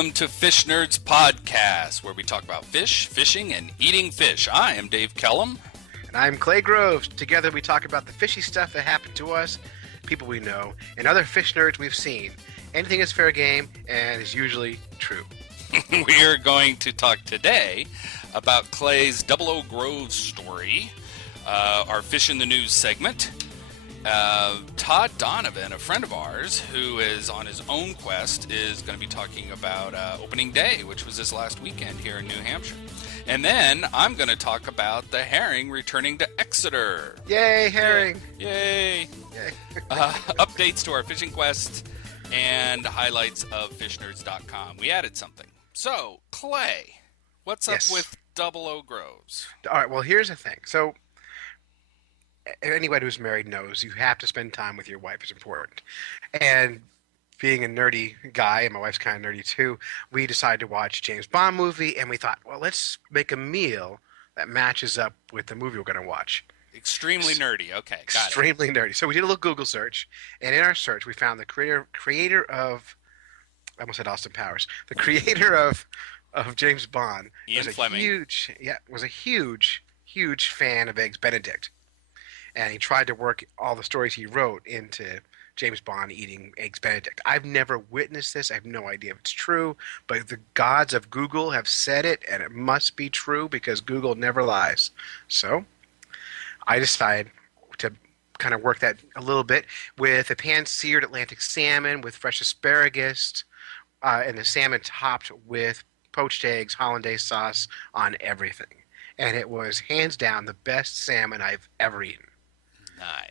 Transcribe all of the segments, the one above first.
Welcome to Fish Nerds Podcast, where we talk about fish, fishing, and eating fish. I am Dave Kellum. And I'm Clay Groves. Together we talk about the fishy stuff that happened to us, people we know, and other fish nerds we've seen. Anything is fair game and is usually true. We are going to talk today about Clay's Double O Grove story, our Fish in the News segment. Todd Donovan, a friend of ours who is on his own quest, is going to be talking about opening day, which was this last weekend here in New Hampshire. And then I'm going to talk about the herring returning to Exeter. Yay, herring! Yay! Updates to our fishing quest and highlights of fishnerds.com. We added something. So, Clay, what's up with Double O Groves? All right, well, here's the thing. So, anybody who's married knows you have to spend time with your wife. It's important. And being a nerdy guy, and my wife's kind of nerdy too, we decided to watch a James Bond movie, and we thought, well, let's make a meal that matches up with the movie we're going to watch. Extremely nerdy. Okay, got it. Extremely nerdy. So we did a little Google search, and in our search, we found the creator of, I almost said Austin Powers, the creator of James Bond. Ian Fleming. Was a huge fan of Eggs Benedict. And he tried to work all the stories he wrote into James Bond eating Eggs Benedict. I've never witnessed this. I have no idea if it's true. But the gods of Google have said it, and it must be true because Google never lies. So I decided to kind of work that a little bit with a pan-seared Atlantic salmon with fresh asparagus, and the salmon topped with poached eggs, hollandaise sauce on everything. And it was hands down the best salmon I've ever eaten.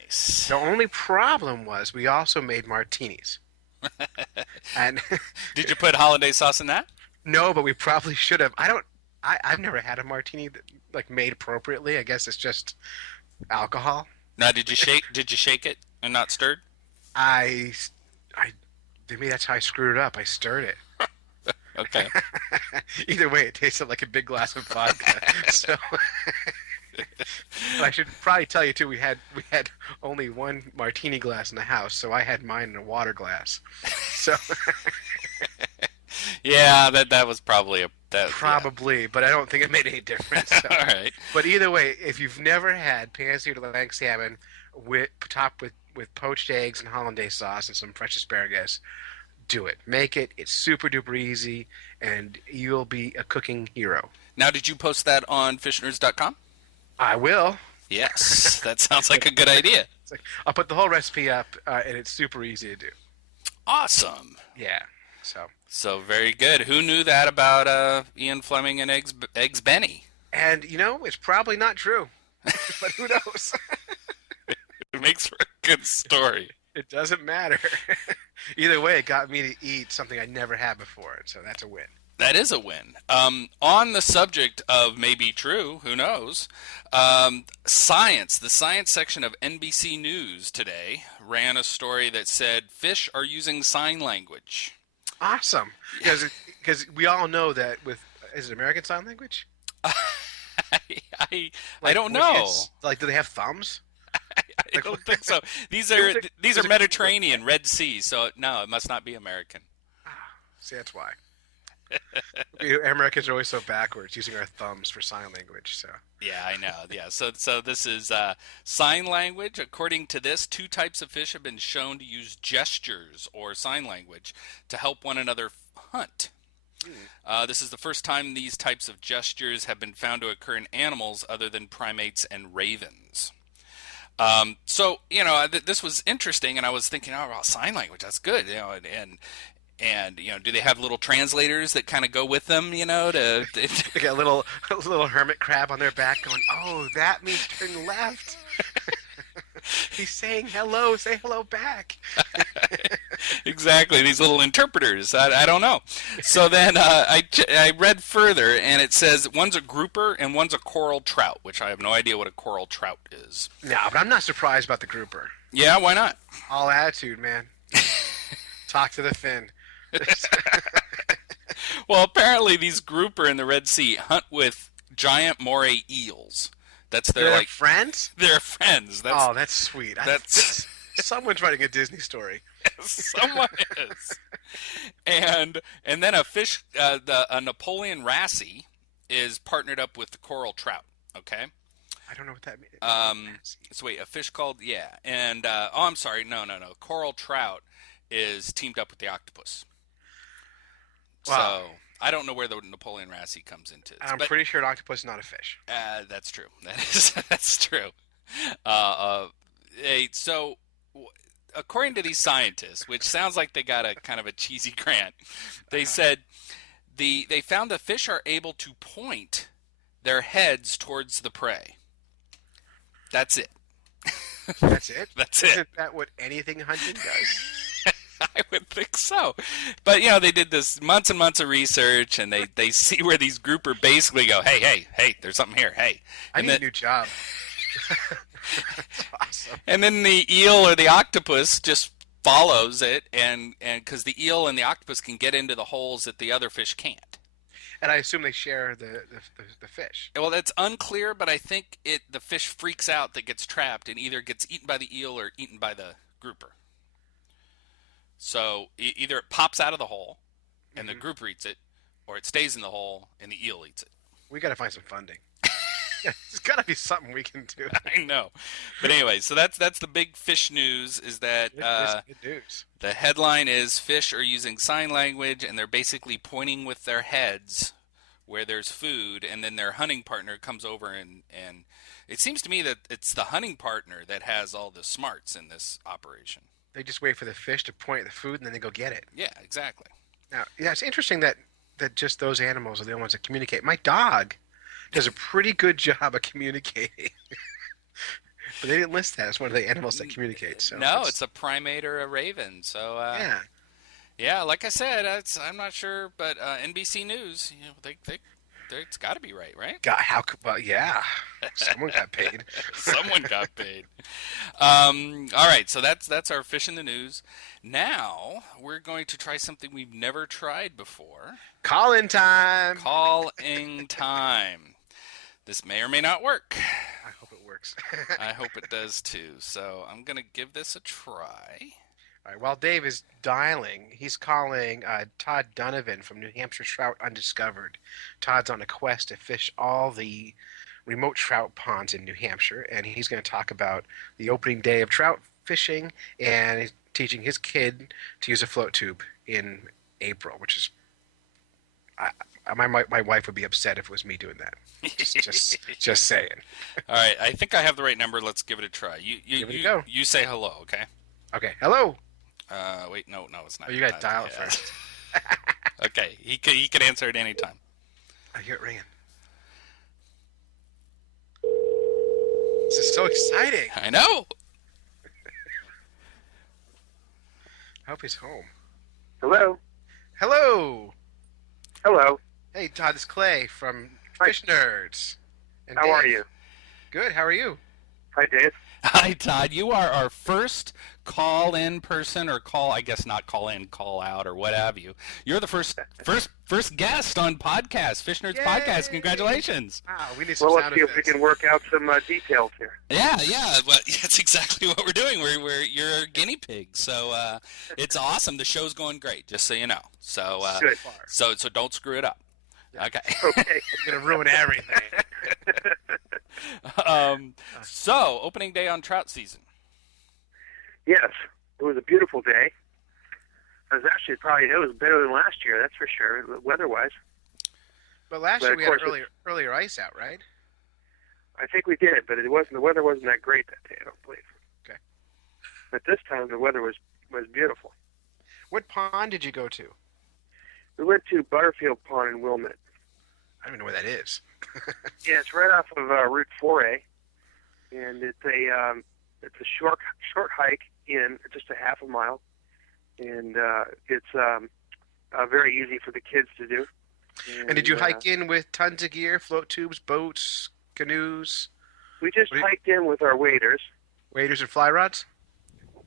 Nice. The only problem was we also made martinis. And did you put hollandaise sauce in that? No, but we probably should have. I've never had a martini that, made appropriately. I guess it's just alcohol. Now, did you shake it and not stirred? Maybe that's how I screwed it up. I stirred it. Okay. Either way, it tasted like a big glass of vodka. So. But I should probably tell you too. We had only one martini glass in the house, so I had mine in a water glass. So. Yeah, that was probably probably, but I don't think it made any difference. So. All right. But either way, if you've never had pan-seared Atlantic salmon topped with poached eggs and hollandaise sauce and some fresh asparagus, do it. Make it. It's super duper easy, and you'll be a cooking hero. Now, did you post that on fishnerds.com? I will. Yes, that sounds like a good idea. I'll put the whole recipe up, and it's super easy to do. Awesome. Yeah. So very good. Who knew that about Ian Fleming and Eggs Benny? And it's probably not true, but who knows? It makes for a good story. It doesn't matter. Either way, it got me to eat something I never had before, so that's a win. That is a win. On the subject of maybe true, who knows, the science section of NBC News today ran a story that said fish are using sign language. Awesome. Because we all know that is it American Sign Language? I don't know. Do they have thumbs? I don't think so. These are Mediterranean, Red Sea, so no, it must not be American. See, that's why. Americans are always so backwards, using our thumbs for sign language. So yeah, I know. Yeah, so this is sign language. According to this, 2 types of fish have been shown to use gestures or sign language to help one another hunt. This is the first time these types of gestures have been found to occur in animals other than primates and ravens. So this was interesting, and I was thinking, oh, well, sign language, that's good, and do they have little translators that kind of go with them, They got a little hermit crab on their back going, oh, that means turn left. He's saying hello, say hello back. Exactly, these little interpreters. I don't know. So then I read further, and it says one's a grouper and one's a coral trout, which I have no idea what a coral trout is. No, but I'm not surprised about the grouper. Yeah, why not? All attitude, man. Talk to the fin. Well, apparently these grouper in the Red Sea hunt with giant moray eels. They're friends? They're friends. That's sweet. Someone's writing a Disney story. Someone is. And then a Napoleon wrasse is partnered up with the coral trout. Okay. I don't know what that means. So wait, a fish called and oh, I'm sorry, no. Coral trout is teamed up with the octopus. Wow. So I don't know where the Napoleon wrasse comes into this. I'm pretty sure an octopus is not a fish. That's true. That's true. So according to these scientists, which sounds like they got a kind of a cheesy grant, they said they found the fish are able to point their heads towards the prey. That's it. That's it? That's Isn't it. that what anything hunting does? I would think so. But, they did this months and months of research, and they see where these grouper basically go, hey, there's something here, hey. I need a new job. That's awesome. And then the eel or the octopus just follows it, and because the eel and the octopus can get into the holes that the other fish can't. And I assume they share the fish. Well, that's unclear, but I think the fish freaks out that gets trapped and either gets eaten by the eel or eaten by the grouper. So either it pops out of the hole and the grouper eats it, or it stays in the hole and the eel eats it. We got to find some funding. There's got to be something we can do. I know. But anyway, so that's the big fish news is that Good news. the headline is fish are using sign language and they're basically pointing with their heads where there's food, and then their hunting partner comes over and it seems to me that it's the hunting partner that has all the smarts in this operation. They just wait for the fish to point at the food and then they go get it. Yeah, exactly. Now, yeah, it's interesting that just those animals are the only ones that communicate. My dog does a pretty good job of communicating. But they didn't list that as one of the animals that communicate. So no, it's a primate or a raven. So yeah, like I said, I'm not sure, but NBC News, it's got to be right? God, well, yeah, someone got paid. Someone got paid. All right, so that's our fish in the news. Now we're going to try something we've never tried before. Call-in time. Calling time. This may or may not work. I hope it works. I hope it does too. So I'm going to give this a try. All right, while Dave is dialing, he's calling Todd Donovan from New Hampshire Trout Undiscovered. Todd's on a quest to fish all the remote trout ponds in New Hampshire, and he's going to talk about the opening day of trout fishing and he's teaching his kid to use a float tube in April, which is my wife would be upset if it was me doing that. Just saying. All right, I think I have the right number. Let's give it a try. Give it a go. You say hello, okay? Okay. Hello. Wait, no, it's not. Oh, you got to dial it first. Okay, he could answer at any time. I hear it ringing. This is so exciting. I know. I hope he's home. Hello. Hello. Hello. Hey, Todd, it's Clay from Hi. Fish Nerds. And How Dave. are you? Good. How are you? Hi, Dave. Hi, Todd. You are our first call-in person, or I guess not call-in, call-out, or what have you. You're the first guest on podcast, Fish Nerds Yay! Podcast. Congratulations. Wow, we need some Well, let's sound see if we effects. can work out some details here. Yeah. Well, that's exactly what we're doing. You're a guinea pig, so it's awesome. The show's going great, just so you know. So Good. so don't screw it up. Okay. Okay. You're going to ruin everything. So opening day on trout season. Yes, it was a beautiful day. It was better than last year, that's for sure, weather-wise. But last But year of we had course earlier ice out, right? I think we did, but the weather wasn't that great that day, I don't believe. Okay. But this time the weather was beautiful. What pond did you go to? We went to Butterfield Pond in Wilmette. I don't even know where that is. Yeah, it's right off of Route 4A, and it's a short hike in just a half a mile, and it's very easy for the kids to do. And did you hike in with tons of gear, float tubes, boats, canoes, We just hiked in with our waders, waders, and fly rods?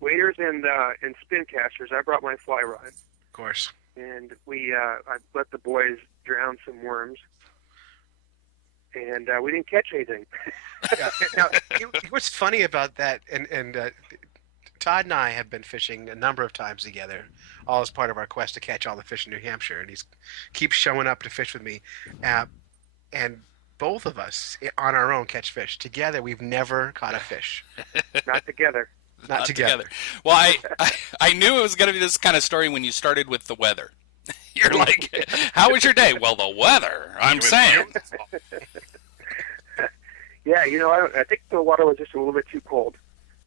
and spin casters. I brought my fly rod, Of course. and I let the boys drown some worms, and we didn't catch anything. Yeah. Now, what's funny about that, and Todd and I have been fishing a number of times together, all as part of our quest to catch all the fish in New Hampshire, and he's keeps showing up to fish with me, and both of us on our own catch fish. Together, we've never caught a fish. Not together. Not together. Well, I knew it was going to be this kind of story when you started with the weather. You're like, how was your day? Well, the weather, I'm saying. Yeah, I think the water was just a little bit too cold.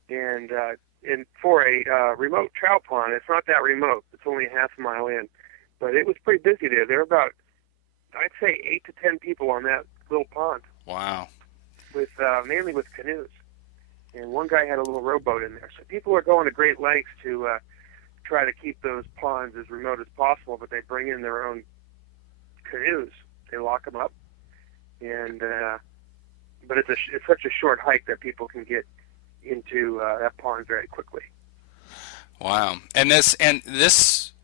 And for a remote trout pond, it's not that remote. It's only a half a mile in. But it was pretty busy there. There were about, I'd say, 8 to 10 people on that little pond. Wow. With mainly with canoes. And one guy had a little rowboat in there. So people are going to great lengths to try to keep those ponds as remote as possible, but they bring in their own canoes. They lock them up. And but it's such a short hike that people can get into that pond very quickly. Wow. And this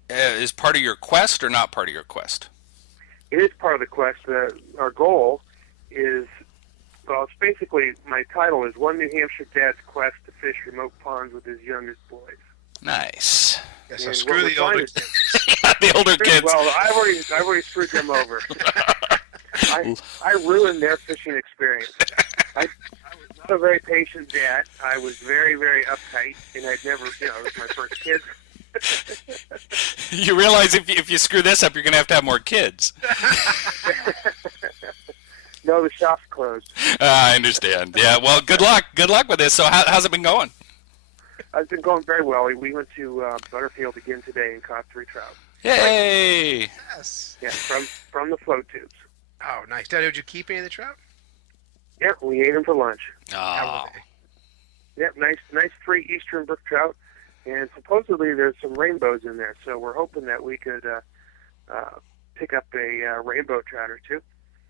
is part of your quest or not part of your quest? It is part of the quest. Our goal is, well, it's basically, my title is One New Hampshire Dad's Quest to Fish Remote Ponds with His Youngest Boys. Nice. Yeah, so And screw what the we're older trying kids. The older kids. Well, I've already screwed them over. I ruined their fishing experience. I was not a very patient dad. I was very, very uptight, and I'd never, it was my first kid. You realize if you screw this up, you're going to have more kids. No, the shop's closed. I understand. Yeah, well, good luck. Good luck with this. So how's it been going? It's been going very well. We went to Butterfield again today and caught 3 trout. Yay! Yes. Yeah, from the float tubes. Oh, nice. Dad, did you keep any of the trout? Yeah, we ate them for lunch. Oh. Yeah, nice 3 eastern brook trout, and supposedly there's some rainbows in there. So we're hoping that we could pick up a rainbow trout or 2.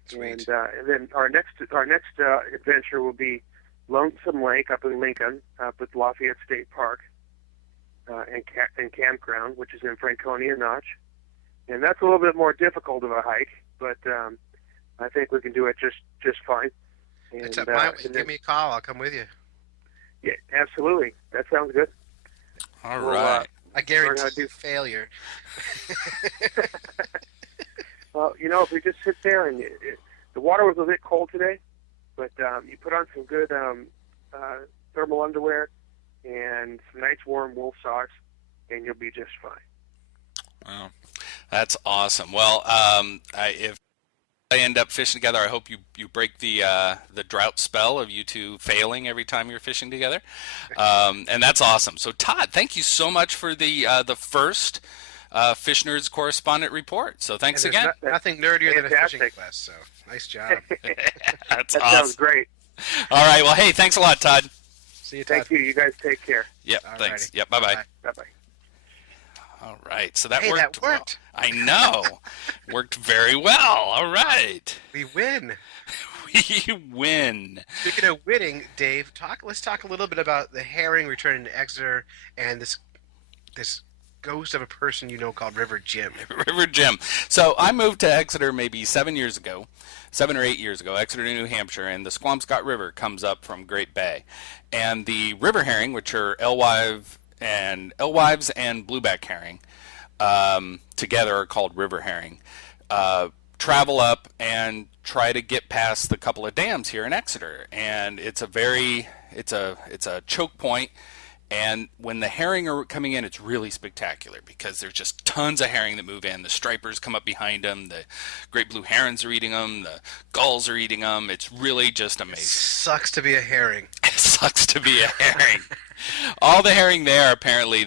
Sweet. And then our next adventure will be Lonesome Lake up in Lincoln, up at Lafayette State Park, and campground, which is in Franconia Notch. And that's a little bit more difficult of a hike, but I think we can do it just fine. And, It's up my way. Give me a call. I'll come with you. Yeah, absolutely. That sounds good. All right. I guarantee failure. Well, if we just sit there and the water was a bit cold today, but you put on some good thermal underwear and some nice warm wool socks, and you'll be just fine. Wow. That's awesome. Well, if I end up fishing together, I hope you break the drought spell of you two failing every time you're fishing together, and that's awesome. So Todd, thank you so much for the first Fish Nerds correspondent report. So thanks again. Nothing nerdier than a fishing Fantastic. class, so nice job. That's That awesome. sounds great. All right. Well, hey, thanks a lot, Todd. See you, Todd. Thank you. You guys take care. Yep. All Thanks. righty. Yep. Bye-bye. Bye. Bye-bye. All right. So that Hey, worked. that worked. Well. I know. Worked very well. All right. We win. We win. Speaking of winning, Dave, let's talk a little bit about the herring returning to Exeter and this ghost of a person called River Jim. River Jim. So I moved to Exeter maybe 7 or 8 years ago, Exeter, New Hampshire, and the Squamscott River comes up from Great Bay. And the river herring, which are alewives and blueback herring, together are called river herring, travel up and try to get past the couple of dams here in Exeter. And it's a choke point. And when the herring are coming in, it's really spectacular because there's just tons of herring that move in. The stripers come up behind them. The great blue herons are eating them. The gulls are eating them. It's really just amazing. Sucks to be a herring. It sucks to be a herring. All the herring there, apparently,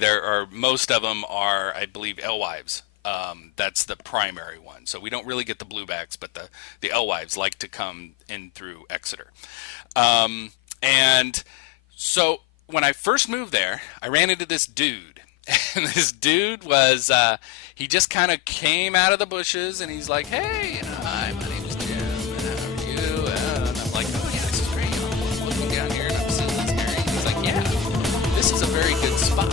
most of them are, I believe, alewives. That's the primary one. So we don't really get the bluebacks, but the alewives like to come in through Exeter. And so when I first moved there, I ran into this dude. And this dude was, he just kind of came out of the bushes, and he's like, hey, hi, my name's Jim, and how are you? And I'm like, oh, yeah, this is great. I'm looking down here, and I'm seeing this herring. He's like, yeah, this is a very good spot.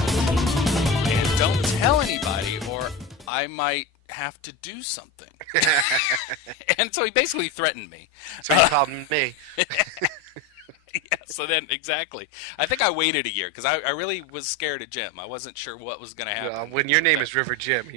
And don't tell anybody, or I might have to do something. And so he basically threatened me. So he called me. Yes. So then, exactly. I think I waited a year because I really was scared of Jim. I wasn't sure what was going to happen. Well, when your name is River Jim,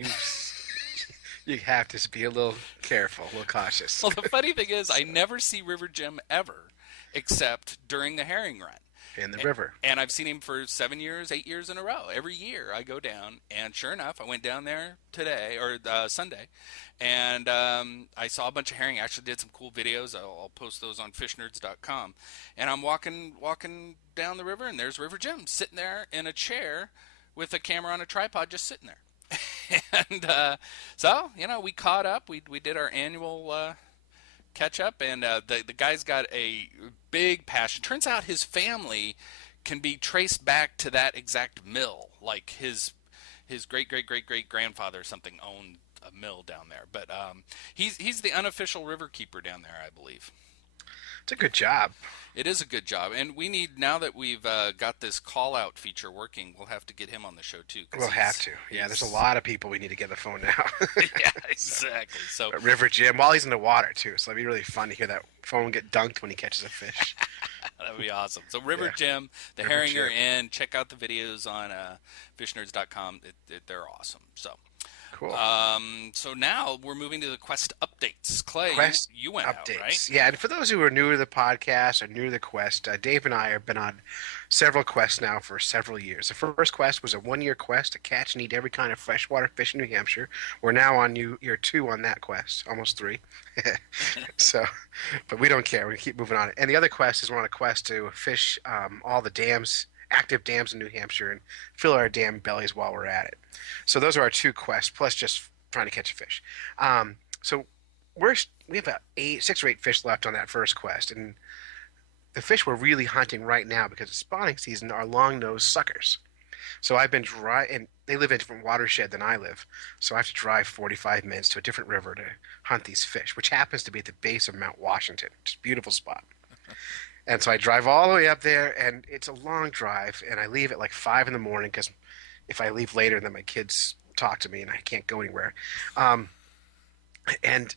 you have to be a little careful, a little cautious. Well, the funny thing is, I never see River Jim ever, except during the herring run. In the river. And I've seen him for 7 years, 8 years in a row. Every year I go down, and sure enough, I went down there today, or Sunday, and I saw a bunch of herring. I actually did some cool videos. I'll post those on fishnerds.com. And I'm walking down the river, and there's River Jim sitting there in a chair with a camera on a tripod just sitting there. And so, we caught up. We did our annual catch up, and the guy's got a big passion. Turns out his family can be traced back to that exact mill. Like his great grandfather or something owned a mill down there. But he's the unofficial river keeper down there, I believe. It's a good job. It is a good job, and we need, now that we've got this call-out feature working, we'll have to get him on the show too. We'll have to. Yeah, there's a lot of people we need to get on the phone now. Yeah, exactly. So but River Jim, while he's in the water too, so it'd be really fun to hear that phone get dunked when he catches a fish. That would be awesome. So River Jim, the River herring Jim. are in. Check out the videos on fishnerds.com. They're awesome. So. Cool. So now we're moving to the quest updates. Clay, you went updates. out, right? Yeah, and for those who are new to the podcast or new to the quest, Dave and I have been on several quests now for several years. The first quest was a 1-year quest to catch and eat every kind of freshwater fish in New Hampshire. We're now on year 2 on that quest, almost 3. So, but we don't care. We're going to keep moving on. And the other quest is we're on a quest to fish all the dams, active dams in New Hampshire, and fill our dam bellies while we're at it. So those are our 2 quests, plus just trying to catch a fish. So we have 6 or 8 fish left on that first quest, and the fish we're really hunting right now because it's spawning season are long-nosed suckers. So I've been and they live in a different watershed than I live, so I have to drive 45 minutes to a different river to hunt these fish, which happens to be at the base of Mount Washington. It's a beautiful spot. And so I drive all the way up there, and it's a long drive, and I leave at like 5 in the morning because if I leave later, then my kids talk to me, and I can't go anywhere. And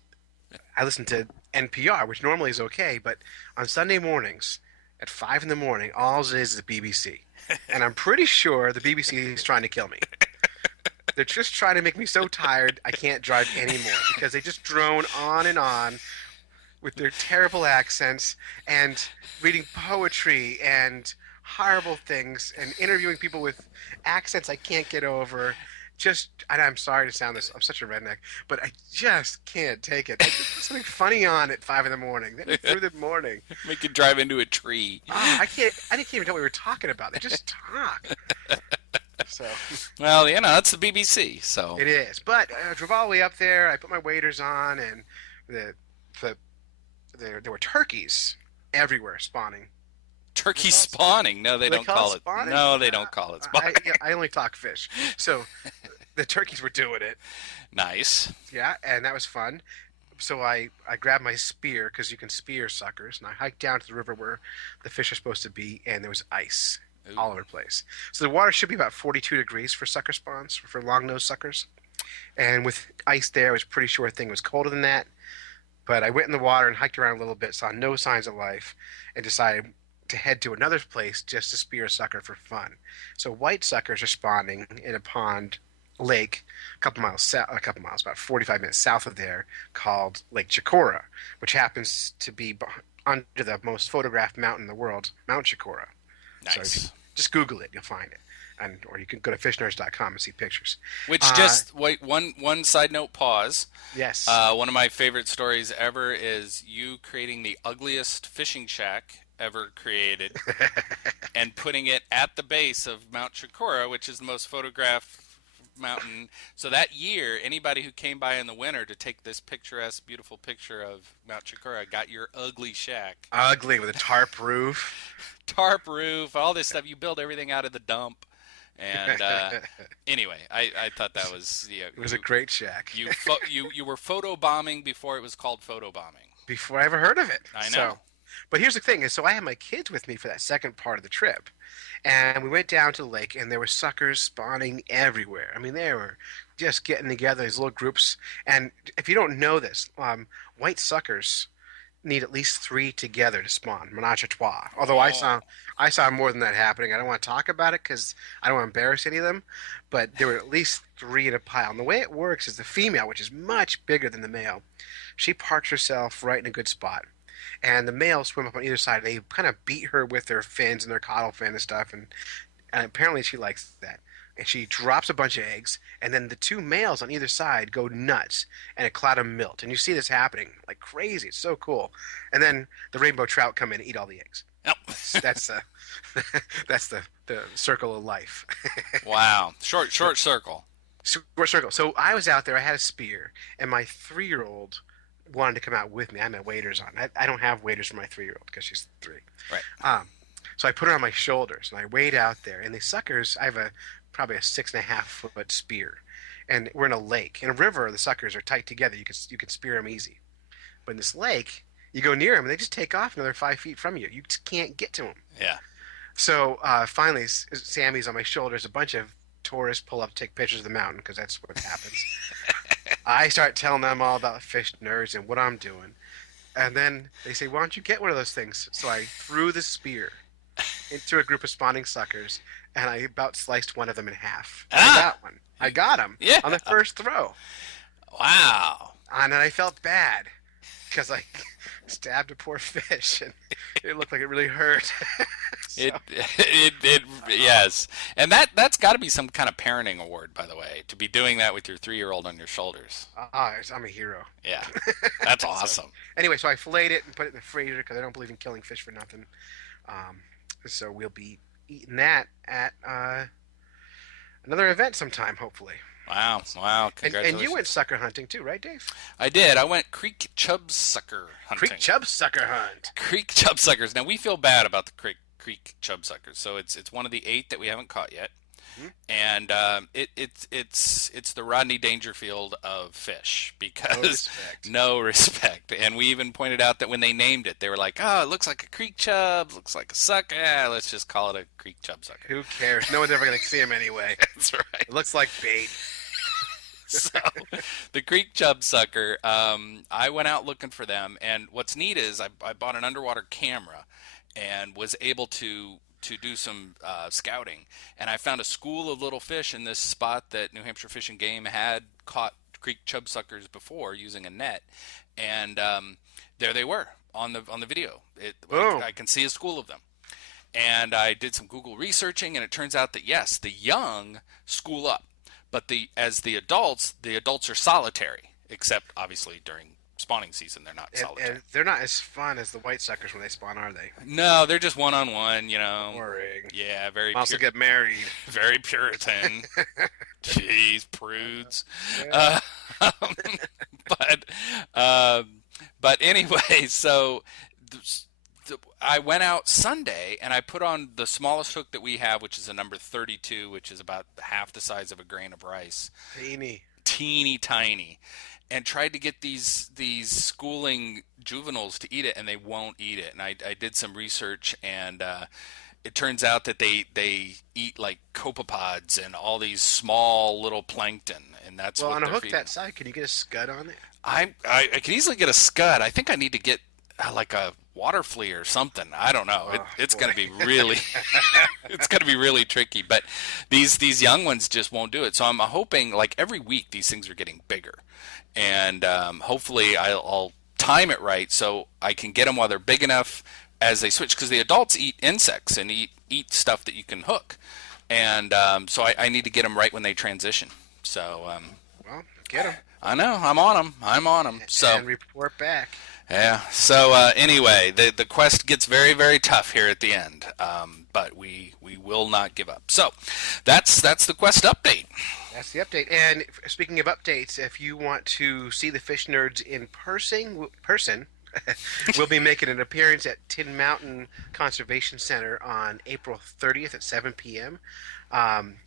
I listen to NPR, which normally is okay, but on Sunday mornings at 5 in the morning, all it is the BBC. And I'm pretty sure the BBC is trying to kill me. They're just trying to make me so tired I can't drive anymore because they just drone on and on with their terrible accents and reading poetry and horrible things and interviewing people with accents I can't get over. And I'm sorry to sound this, I'm such a redneck, but I just can't take it. Put something funny on at 5 in the morning. Then through the morning. Make you drive into a tree. I didn't even know what we were talking about. They just talk. So. Well, that's the BBC, so. It is. But I drove all the way up there. I put my waders on, and there were turkeys everywhere spawning. Turkey spawning? No, they don't call it. Spawning? No, they don't call it spawning. I only talk fish. So the turkeys were doing it. Nice. Yeah, and that was fun. So I grabbed my spear, because you can spear suckers, and I hiked down to the river where the fish are supposed to be, and there was ice all over the place. So the water should be about 42 degrees for sucker spawns, for long-nosed suckers. And with ice there, I was pretty sure the thing was colder than that. But I went in the water and hiked around a little bit, saw no signs of life, and decided to head to another place just to spear a sucker for fun. So white suckers are spawning in a pond, lake, about 45 minutes south of there, called Lake Chicora, which happens to be under the most photographed mountain in the world, Mount Chicora. Nice. So just Google it, you'll find it. Or you can go to fishnerds.com and see pictures. Which wait, one side note, pause. Yes. One of my favorite stories ever is you creating the ugliest fishing shack ever created and putting it at the base of Mount Chicora, which is the most photographed mountain. So that year, anybody who came by in the winter to take this picturesque, beautiful picture of Mount Chicora got your ugly shack. Ugly, with a tarp roof. Tarp roof, all this stuff. You build everything out of the dump. And anyway, I thought that was it was a great shack. You were photo bombing before it was called photo bombing. Before I ever heard of it. I know. But here's the thing: so I had my kids with me for that second part of the trip, and we went down to the lake, and there were suckers spawning everywhere. I mean, they were just getting together, these little groups. And if you don't know this, white suckers need at least 3 together to spawn, menage a trois. Although Oh. I saw more than that happening. I don't want to talk about it because I don't want to embarrass any of them, but there were at least 3 in a pile. And the way it works is the female, which is much bigger than the male, she parks herself right in a good spot. And the males swim up on either side. They kind of beat her with their fins and their caudal fin and stuff, and apparently she likes that. And she drops a bunch of eggs, and then the 2 males on either side go nuts, and a cloud of milt. And you see this happening like crazy. It's so cool. And then the rainbow trout come in and eat all the eggs. Yep. That's that's the circle of life. Wow. Short circle. Short circle. So I was out there. I had a spear, and my 3-year-old wanted to come out with me. I had my waders on. I don't have waders for my 3-year-old because she's 3. Right. So I put her on my shoulders, and I wade out there. And the suckers, I have probably a 6.5-foot spear, and we're in a lake. In a river, the suckers are tight together. You can spear them easy. But in this lake, you go near them, and they just take off another 5 feet from you. You just can't get to them. Yeah. So finally, Sammy's on my shoulders. A bunch of tourists pull up to take pictures of the mountain because that's what happens. I start telling them all about fish nerds and what I'm doing. And then they say, why don't you get one of those things? So I threw the spear into a group of spawning suckers, and I about sliced one of them in half. I got one. I got him on the first throw. Wow. And then I felt bad because I stabbed a poor fish, and it looked like it really hurt. So, yes. And that's got to be some kind of parenting award, by the way, to be doing that with your 3-year-old on your shoulders. I'm a hero. Yeah. That's awesome. Anyway, so I filleted it and put it in the freezer because I don't believe in killing fish for nothing. So we'll be eating that at another event sometime, hopefully. Wow. Congratulations. And you went sucker hunting too, right, Dave? I did. I went creek chub sucker hunting. Creek chub sucker hunt. Creek chub suckers. Now, we feel bad about the creek chub suckers. So it's one of the 8 that we haven't caught yet. Mm-hmm. And it's the Rodney Dangerfield of fish because no respect. And we even pointed out that when they named it, they were like, "Oh, it looks like a creek chub, looks like a sucker. Let's just call it a creek chub sucker." Who cares? No one's ever going to see him anyway. That's right. It looks like bait. So the creek chub sucker, I went out looking for them, and what's neat is I bought an underwater camera and was able to do some scouting, and I found a school of little fish in this spot that New Hampshire Fish and Game had caught creek chub suckers before using a net, and there they were on the video. I can see a school of them. And I did some Google researching, and it turns out that yes, the young school up, but as the adults are solitary, except obviously during spawning season they're not solitary. And they're not as fun as the white suckers when they spawn, are they? No, they're just one-on-one, you know. Boring. Yeah, very. Also get married. Very Puritan. Jeez, prudes. Yeah. But anyway, so I went out Sunday and I put on the smallest hook that we have, which is a number 32, which is about half the size of a grain of rice. Teeny tiny. And tried to get these schooling juveniles to eat it, and they won't eat it. And I did some research, and it turns out that they eat like copepods and all these small little plankton, and that's what on a hook feeding. That size, can you get a scud on it? I can easily get a scud. I think I need to get like a water flea or something. I don't know. It's going to be really it's going to be really tricky. But these young ones just won't do it. So I'm hoping like every week these things are getting bigger, and hopefully I'll time it right so I can get them while they're big enough as they switch, because the adults eat insects and eat stuff that you can hook, and so I need to get them right when they transition. So well, get them. I know. I'm on them. So and report back. Yeah. So anyway, the quest gets very, very tough here at the end, but we will not give up. So that's the quest update. That's the update. And speaking of updates, if you want to see the Fish Nerds in person, we'll be making an appearance at Tin Mountain Conservation Center on April 30th at 7 p.m.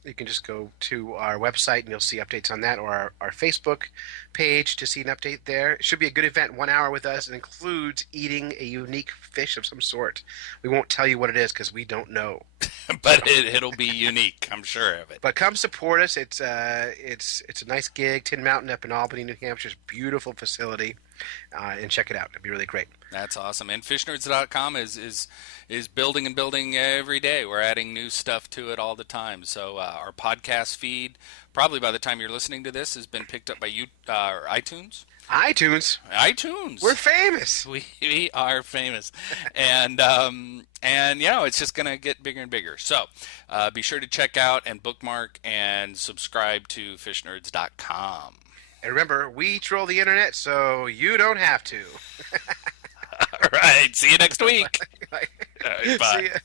You can just go to our website and you'll see updates on that, or our Facebook page to see an update there. It should be a good event, 1 hour with us. It includes eating a unique fish of some sort. We won't tell you what it is because we don't know. But it'll be unique, I'm sure of it. But come support us. It's a nice gig. Tin Mountain up in Albany, New Hampshire. Beautiful facility. and check it out. It'd be really great. That's awesome. And fishnerds.com is building and building every day. We're adding new stuff to it all the time. So our podcast feed, probably by the time you're listening to this, has been picked up by iTunes. iTunes. We're famous. We are famous, and it's just gonna get bigger and bigger. So be sure to check out and bookmark and subscribe to fishnerds.com. And remember, we troll the internet, so you don't have to. All right. See you next week. Bye. All right, bye. See ya.